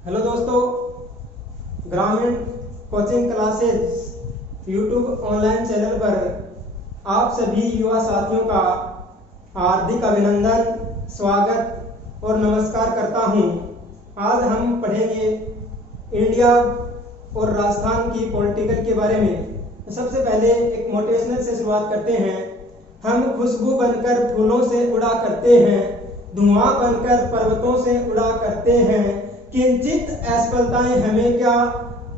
Hello दोस्तों, ग्रामीण coaching classes YouTube online channel पर आप सभी युवा साथियों का हार्दिक अभिनंदन, स्वागत और नमस्कार करता हूं। आज हम पढ़ेंगे इंडिया और राजस्थान की पॉलिटिकल के बारे में। सबसे पहले एक मोटिवेशनल से शुरुआत करते हैं। हम खुशबू बनकर फूलों से उड़ा करते हैं, धुआं बनकर पर्वतों से उड़ा करते हैं। किंचित असफलताएं हमें क्या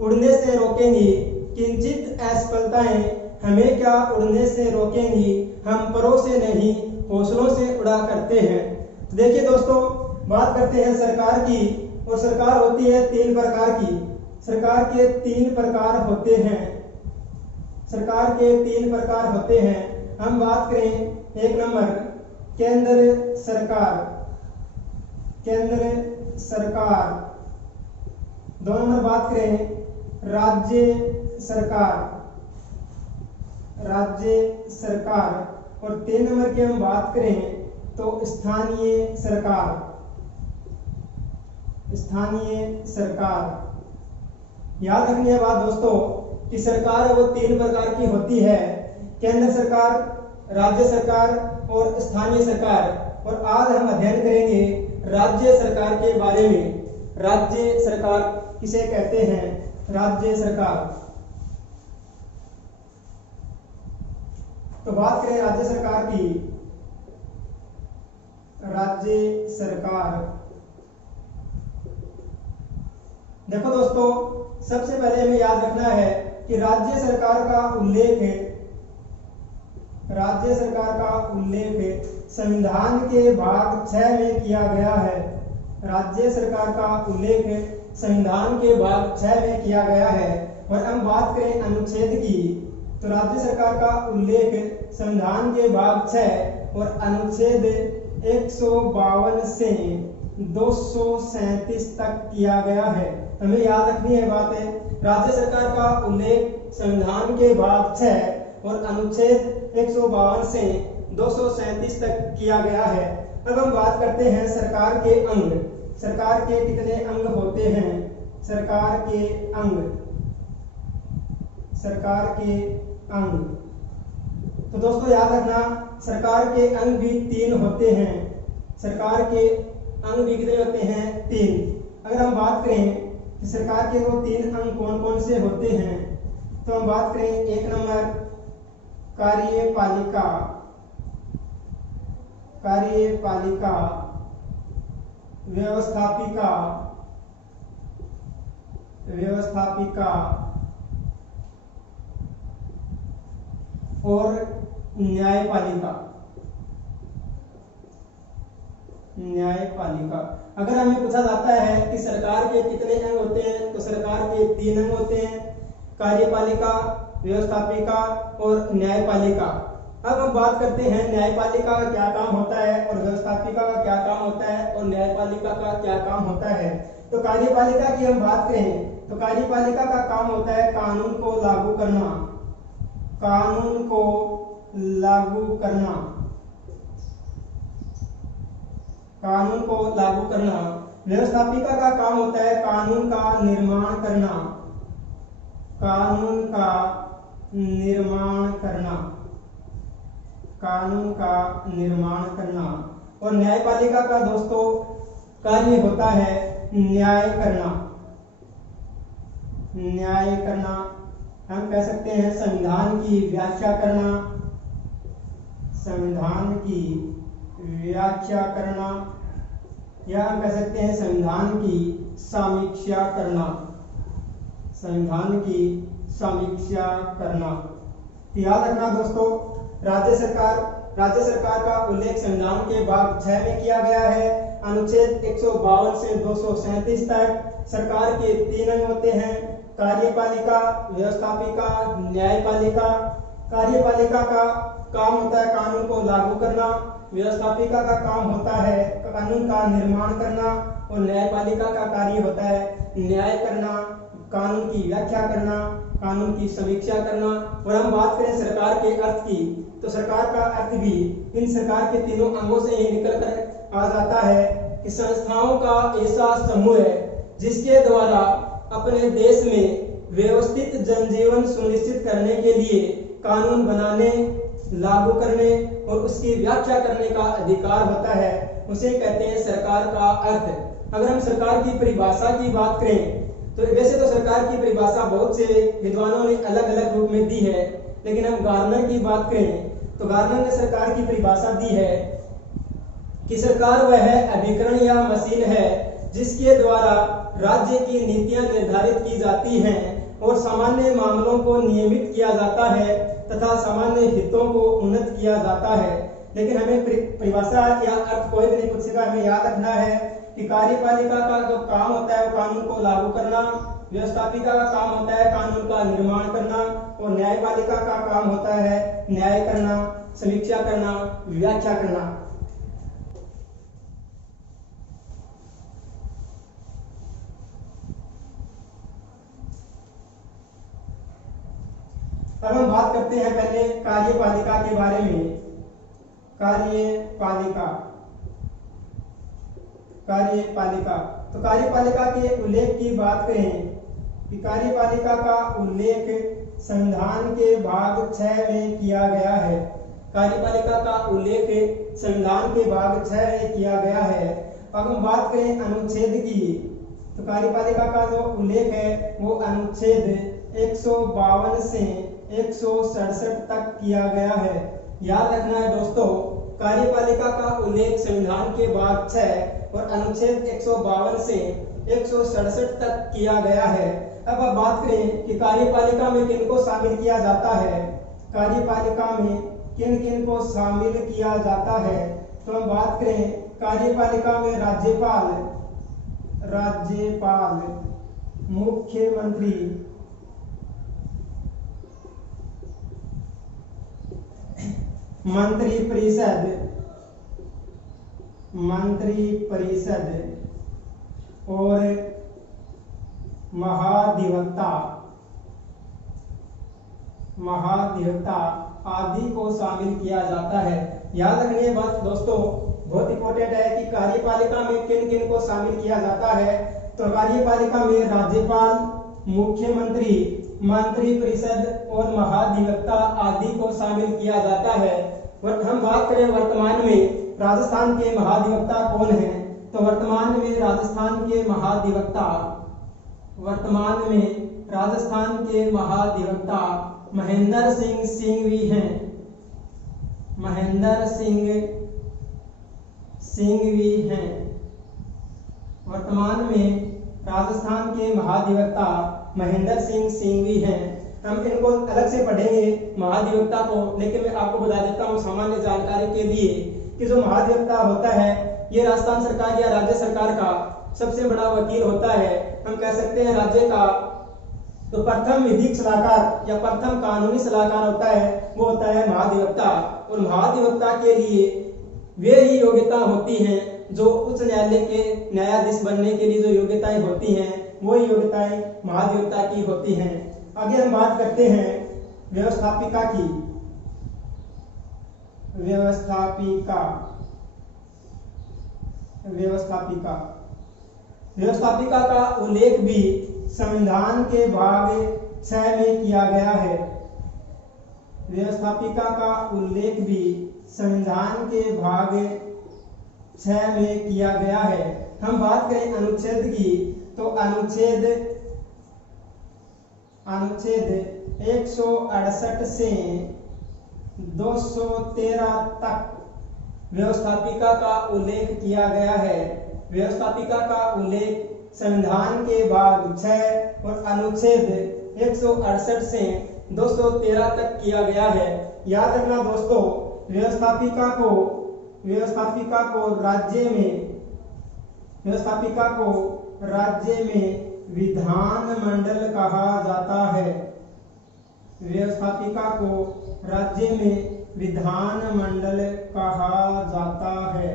उड़ने से रोकेंगी, किंचित असफलताएं हमें क्या उड़ने से रोकेंगी। हम परों से नहीं हौसलों से उड़ा करते हैं। तो देखिए दोस्तों, बात करते हैं सरकार की। और सरकार होती है तीन प्रकार की। सरकार के तीन प्रकार होते हैं। सरकार के तीन प्रकार होते हैं। हम बात करें एक नंबर केंद्र सरकार, केंद्र सरकार। दो नंबर बात करें राज्य सरकार, राज्य सरकार। और तीन नंबर की हम बात करें तो स्थानीय सरकार, स्थानीय सरकार। याद रखनी है बात दोस्तों कि सरकार वो तीन प्रकार की होती है, केंद्र सरकार, राज्य सरकार और स्थानीय सरकार। और आज हम अध्ययन करेंगे राज्य सरकार के बारे में। राज्य सरकार किसे कहते हैं? राज्य सरकार। तो बात करें राज्य सरकार की। राज्य सरकार, देखो दोस्तों, सबसे पहले हमें याद रखना है कि राज्य सरकार का उल्लेख, राज्य सरकार का उल्लेख संविधान के भाग 6 में किया गया है। राज्य सरकार का उल्लेख संविधान के भाग 6 में किया गया है। और हम बात करें अनुच्छेद की, तो राज्य सरकार का उल्लेख संविधान के भाग 6 और अनुच्छेद 152 से 237 तक किया गया है। हमें याद रखनी है बात है, राज्य सरकार का उल्लेख संविधान के भाग 6 और अनुच्छेद 152 से 237 तक किया गया है। अब हम बात करते हैं सरकार के अंग। सरकार के कितने अंग होते हैं? सरकार के अंग, सरकार के अंग। तो दोस्तों याद रखना, सरकार के अंग भी 3 होते हैं। सरकार के अंग भी कितने होते हैं? 3। अगर हम बात करें कि सरकार के वो 3 अंग कौन कौन से होते हैं, तो हम बात करें एक नंबर कार्यपालिका, कार्यपालिका, व्यवस्थापिका, व्यवस्थापिका और न्यायपालिका, न्यायपालिका। अगर हमें पूछा जाता है कि सरकार के कितने अंग होते हैं, तो सरकार के 3 अंग होते हैं, कार्यपालिका, व्यवस्थापिका और न्यायपालिका। अब हम बात करते हैं न्यायपालिका का क्या काम होता है और व्यवस्थापिका का क्या काम होता है और न्यायपालिका का क्या काम होता है। तो कार्यपालिका की हम बात करें तो कार्यपालिका का काम होता है कानून को लागू करना, कानून को लागू करना, कानून को लागू करना। व्यवस्थापिका का काम होता है कानून का निर्माण करना, कानून का निर्माण करना, कानून का निर्माण करना। और न्यायपालिका का दोस्तों कार्य होता है न्याय करना, न्याय करना। हम कह सकते हैं संविधान की व्याख्या करना, संविधान की व्याख्या करना, या हम कह सकते हैं संविधान की समीक्षा करना, संविधान की समीक्षा करना। याद रखना दोस्तों, राज्य सरकार का उल्लेख संविधान के भाग 6 में किया गया है। अनुच्छेद 152 से 237 तक सरकार के 3 अंग होते हैं, कार्यपालिका, व्यवस्थापिका, न्यायपालिका। कार्यपालिका का काम होता है कानून को लागू करना, व्यवस्थापिका का काम होता है कानून का निर्माण करना और न्यायपालिका का कार्य होता है न्याय करना, कानून की व्याख्या करना, कानून की समीक्षा करना। और हम बात करें सरकार के अर्थ की, तो सरकार का अर्थ भी इन सरकार के तीनों अंगों से ही निकल कर आ जाता है कि संस्थाओं का ऐसा समूह है जिसके द्वारा अपने देश में व्यवस्थित जनजीवन सुनिश्चित करने के लिए कानून बनाने, लागू करने और उसकी व्याख्या करने का अधिकार होता है, उसे कहते हैं सरकार का अर्थ। अगर हम सरकार की परिभाषा की बात करें तो वैसे तो सरकार की परिभाषा बहुत से विद्वानों ने अलग अलग रूप में दी है, लेकिन हम गार्नर की बात करें तो गार्नर ने सरकार की परिभाषा दी है कि सरकार वह अभिकरण या मशीन है जिसके द्वारा राज्य की नीतियां निर्धारित की जाती हैं और सामान्य मामलों को नियमित किया जाता है तथा सामान्य हितों को उन्नत किया जाता है। लेकिन हमें परिभाषा या अर्थ कोई भी नहीं पूछेगा, हमें याद रखना है कि कार्यपालिका का जो काम होता है वो कानून को लागू करना, व्यवस्थापिका का काम होता है कानून का निर्माण करना और न्यायपालिका का काम होता है न्याय करना, समीक्षा करना, व्याख्या करना। अब हम बात करते हैं पहले कार्यपालिका के बारे में। कार्यपालिका तो कार्यपालिका के उल्लेख की बात करें कि कार्यपालिका का उल्लेख संविधान के भाग 6 में किया गया है। कार्यपालिका का उल्लेख संविधान के भाग 6 में किया गया है। अब हम बात करें अनुच्छेद की, तो कार्यपालिका का जो उल्लेख है वो अनुच्छेद 152 से 167 तक किया गया है। याद रखना है दोस्तों, कार्यपालिका का उल्लेख संविधान के भाग 6 और अनुच्छेद 152 से 167 तक किया गया है। अब बात करें कि कार्यपालिका में किन को शामिल किया जाता है। कार्यपालिका में किन किन को शामिल किया जाता है, तो हम बात करें कार्यपालिका में राज्यपाल, मुख्यमंत्री, मंत्री परिषद और महाधिवक्ता आदि को शामिल किया जाता है। याद रखनी है बात दोस्तों, बहुत इंपॉर्टेंट है कि कार्यपालिका में किन किन को शामिल किया जाता है। तो कार्यपालिका में राज्यपाल, मुख्यमंत्री, मंत्री परिषद और महाधिवक्ता आदि को शामिल किया जाता है। और हम बात करें वर्तमान में राजस्थान के महाधिवक्ता कौन हैं, तो वर्तमान में राजस्थान के महाधिवक्ता महेंद्र सिंह सिंघवी हैं। वर्तमान में राजस्थान के महाधिवक्ता महेंद्र सिंह सिंघवी हैं। हम इनको अलग से पढ़ेंगे महाधिवक्ता को, लेकिन मैं आपको बता देता हूँ सामान्य जानकारी के लिए कि जो महाधिवक्ता होता है ये राजस्थान सरकार या राज्य सरकार का सबसे बड़ा वकील होता है। हम कह सकते हैं राज्य का तो प्रथम विधिक सलाहकार या प्रथम कानूनी सलाहकार होता है, वो होता है महाधिवक्ता। और महाधिवक्ता के लिए वे ही योग्यता होती हैं जो उच्च न्यायालय के न्यायाधीश बनने के लिए जो योग्यताएं होती हैं वो योग्यताएं महाधिवक्ता की होती हैं। आगे हम बात करते हैं व्यवस्थापिका की। व्यवस्थापिका का उल्लेख भी संविधान के भाग 6 में किया गया है। व्यवस्थापिका का उल्लेख भी संविधान के भाग 6 में किया गया है। हम बात करें अनुच्छेद की, तो अनुच्छेद 168 से 213 तक व्यवस्थापिका का उल्लेख किया गया है। व्यवस्थापिका का उल्लेख संविधान के भाग 6 और अनुच्छेद 168 से 213 तक किया गया है। याद रखना दोस्तों, व्यवस्थापिका को राज्य में विधानमंडल कहा जाता है। व्यवस्थापिका को राज्य में विधानमंडल कहा जाता है।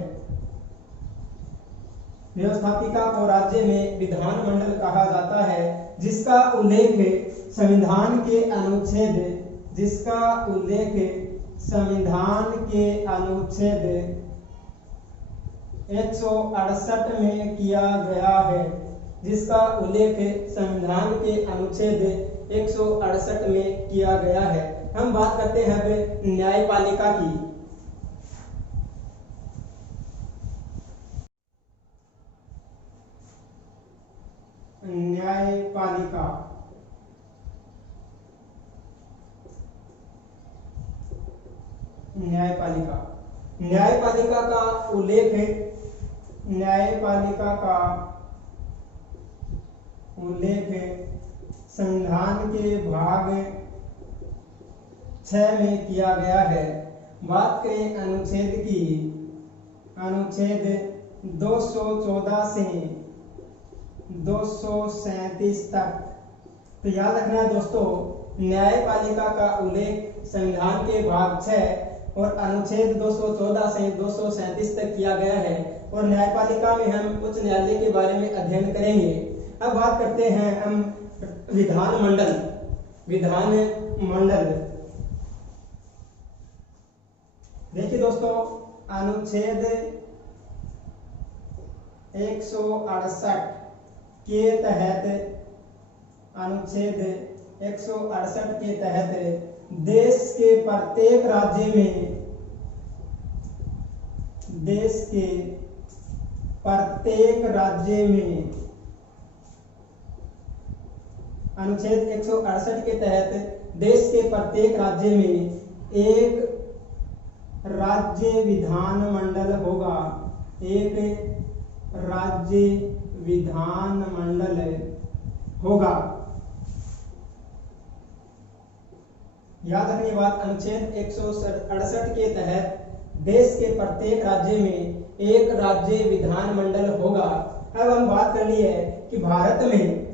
व्यवस्थापिका को राज्य में विधानमंडल कहा जाता है, जिसका उल्लेख संविधान के अनुच्छेद 168 में किया गया है। जिसका उल्लेख संविधान के अनुच्छेद 168 में किया गया है। हम बात करते हैं अब न्यायपालिका की। न्यायपालिका न्यायपालिका न्यायपालिका का उल्लेख संविधान के भाग 6 में किया गया है। बात करें अनुच्छेद की, अनुच्छेद 214 से 237 तक। तो याद रखना है दोस्तों, न्यायपालिका का उल्लेख संविधान के भाग 6 और अनुच्छेद 214 से 237 तक किया गया है। और न्यायपालिका में हम उच्च न्यायालय के बारे में अध्ययन करेंगे। अब बात करते हैं हम विधानमंडल। देखिए दोस्तों, अनुच्छेद 168 के तहत, अनुच्छेद 168 के तहत देश के प्रत्येक राज्य में, अनुच्छेद 168 के तहत देश के प्रत्येक राज्य में एक राज्य विधानमंडल होगा। एक राज्य विधानमंडल होगा। याद रखने की बात, अनुच्छेद 168 के तहत देश के प्रत्येक राज्य में एक राज्य विधानमंडल होगा। अब हम बात करनी है कि भारत में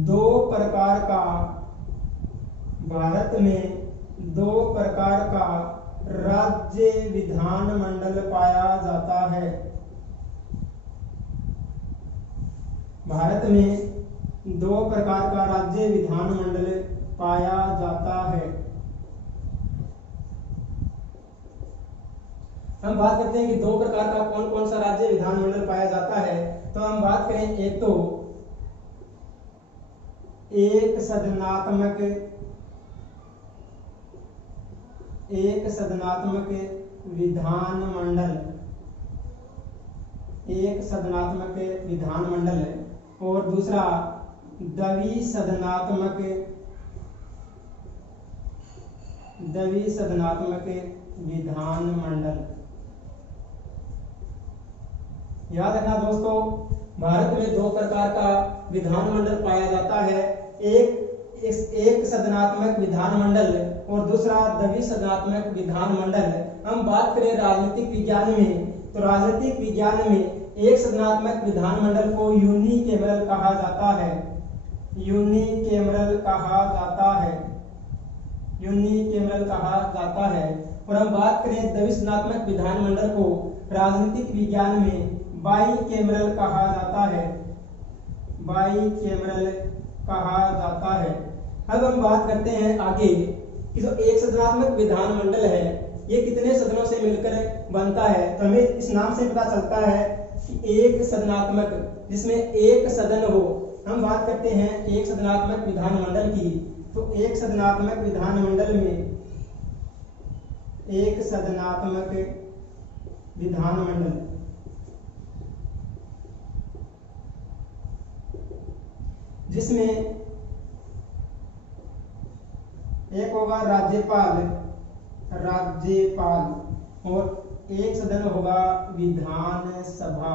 दो प्रकार का राज्य विधानमंडल पाया जाता है। भारत में दो प्रकार का राज्य विधानमंडल पाया जाता है। हम बात करते हैं कि दो प्रकार का कौन कौन सा राज्य विधानमंडल पाया जाता है। तो हम बात करें, एक तो एक सदनात्मक विधानमंडल, और दूसरा द्विसदनात्मक विधानमंडल। याद रखना दोस्तों, भारत में दो प्रकार का विधानमंडल पाया जाता है। एक सदनात्मक विधानमंडल और दूसरा द्विसदनात्मक विधानमंडल। हम बात करें राजनीतिक विज्ञान में, तो राजनीतिक विज्ञान में एक सदनात्मक विधानमंडल को यूनिकैमरल कहा जाता है। यूनिकैमरल कहा जाता है। और हम बात करें द्विसदनात्मक विधानमंडल को राजनीतिक विज्ञान में बाईकैमरल कहा जाता है। अब हम बात करते हैं आगे कि जो एक सदनात्मक विधानमंडल है ये कितने सदनों से मिलकर बनता है। तो हमें इस नाम से पता चलता है कि एक सदनात्मक, जिसमें एक सदन हो। हम बात करते हैं एक सदनात्मक विधानमंडल की, तो एक सदनात्मक विधानमंडल में जिसमें एक होगा राज्यपाल और एक सदन होगा विधानसभा।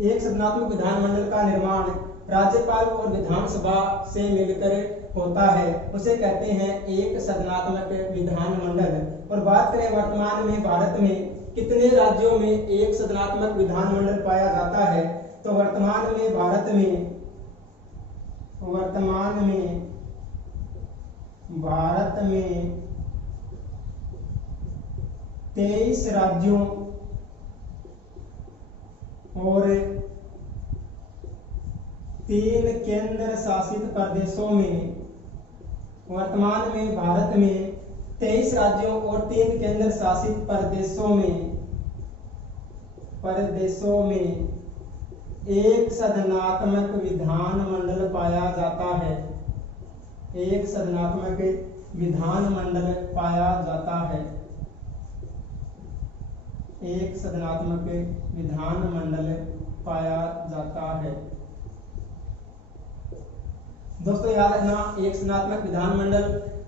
एक सदनात्मक विधानमंडल का निर्माण राज्यपाल और विधानसभा से मिलकर होता है, उसे कहते हैं एक सदनात्मक विधानमंडल। और बात करें वर्तमान में भारत में कितने राज्यों में एक सदनात्मक विधानमंडल पाया जाता है, तो वर्तमान में भारत में 23 राज्यों और 3 केंद्र शासित प्रदेशों में, वर्तमान में भारत में 23 राज्यों और 3 केंद्र शासित प्रदेशों में एक सदनात्मक विधानमंडल पाया जाता है। एक सदनात्मक विधानमंडल पाया जाता है। एक सदनात्मक विधानमंडल पाया जाता है। दोस्तों याद रखना, एक सदनात्मक विधानमंडल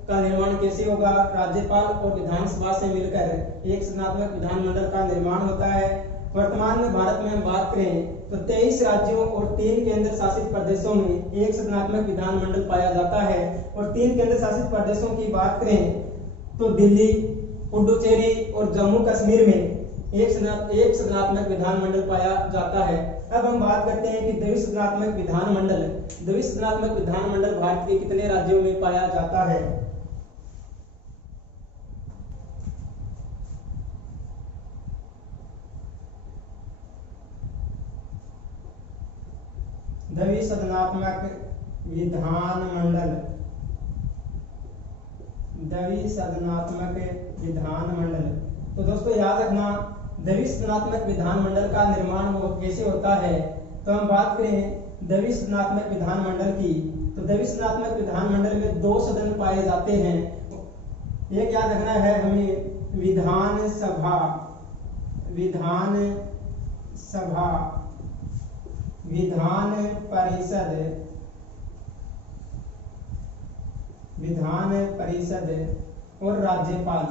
का निर्माण कैसे होगा? राज्यपाल और विधानसभा से मिलकर एक सदनात्मक विधानमंडल का निर्माण होता है। वर्तमान में भारत में हम बात करें तो 23 राज्यों और 3 केंद्र शासित प्रदेशों में एक सदनात्मक विधानमंडल पाया जाता है। और 3 केंद्र शासित प्रदेशों की बात करें तो दिल्ली, पुडुचेरी और जम्मू कश्मीर में एक सदनात्मक विधानमंडल पाया जाता है। अब हम बात करते हैं कि द्विसदनात्मक विधानमंडल भारत के कितने राज्यों में पाया जाता है? द्विसदनात्मक विधानमंडल। तो दोस्तों याद रखना, द्विसदनात्मक विधानमंडल का निर्माण कैसे होता है? तो हम बात करें द्विसदनात्मक विधानमंडल की, तो द्विसदनात्मक विधानमंडल में 2 सदन पाए जाते हैं। एक याद रखना है हमें, विधानसभा, विधान परिषद और राज्यपाल।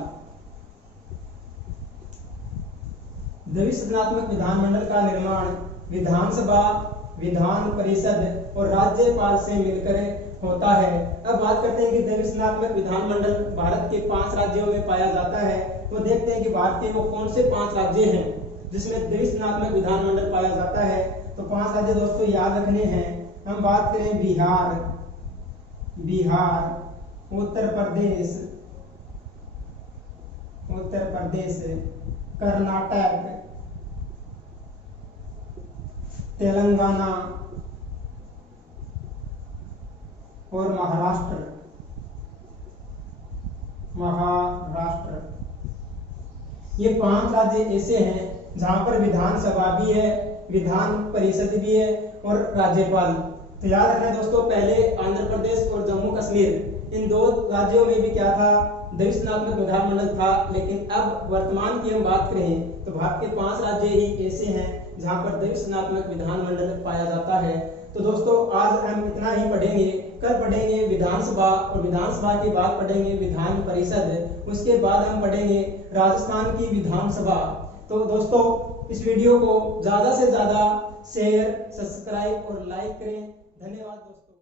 द्विसदनात्मक विधानमंडल का निर्माण विधानसभा, विधान परिषद और राज्यपाल से मिलकर होता है। अब बात करते हैं कि द्विसदनात्मक विधानमंडल भारत के 5 राज्यों में पाया जाता है। तो देखते हैं कि भारत के वो कौन से 5 राज्य हैं जिसमें द्विसदनात्मक विधानमंडल पाया जाता है। तो 5 राज्य दोस्तों याद रखने हैं। हम बात करें बिहार, उत्तर प्रदेश, कर्नाटक, तेलंगाना और महाराष्ट्र। ये 5 राज्य ऐसे हैं जहां पर विधानसभा भी है, विधान परिषद भी है और राज्यपाल। तो याद रखना दोस्तों, पहले आंध्र प्रदेश और जम्मू कश्मीर, इन 2 राज्यों में भी क्या था? द्विसदनात्मक विधानमंडल था। लेकिन अब वर्तमान की हम बात करें तो भारत के 5 राज्य ही ऐसे हैं जहां पर द्विसदनात्मक विधानमंडल पाया जाता है। तो दोस्तों आज हम इतना ही पढ़ेंगे। कल पढ़ेंगे विधानसभा और विधानसभा के बाद पढ़ेंगे विधान परिषद, उसके बाद हम पढ़ेंगे राजस्थान की विधानसभा। तो दोस्तों इस वीडियो को ज्यादा से ज्यादा शेयर, सब्सक्राइब और लाइक करें। धन्यवाद दोस्तों।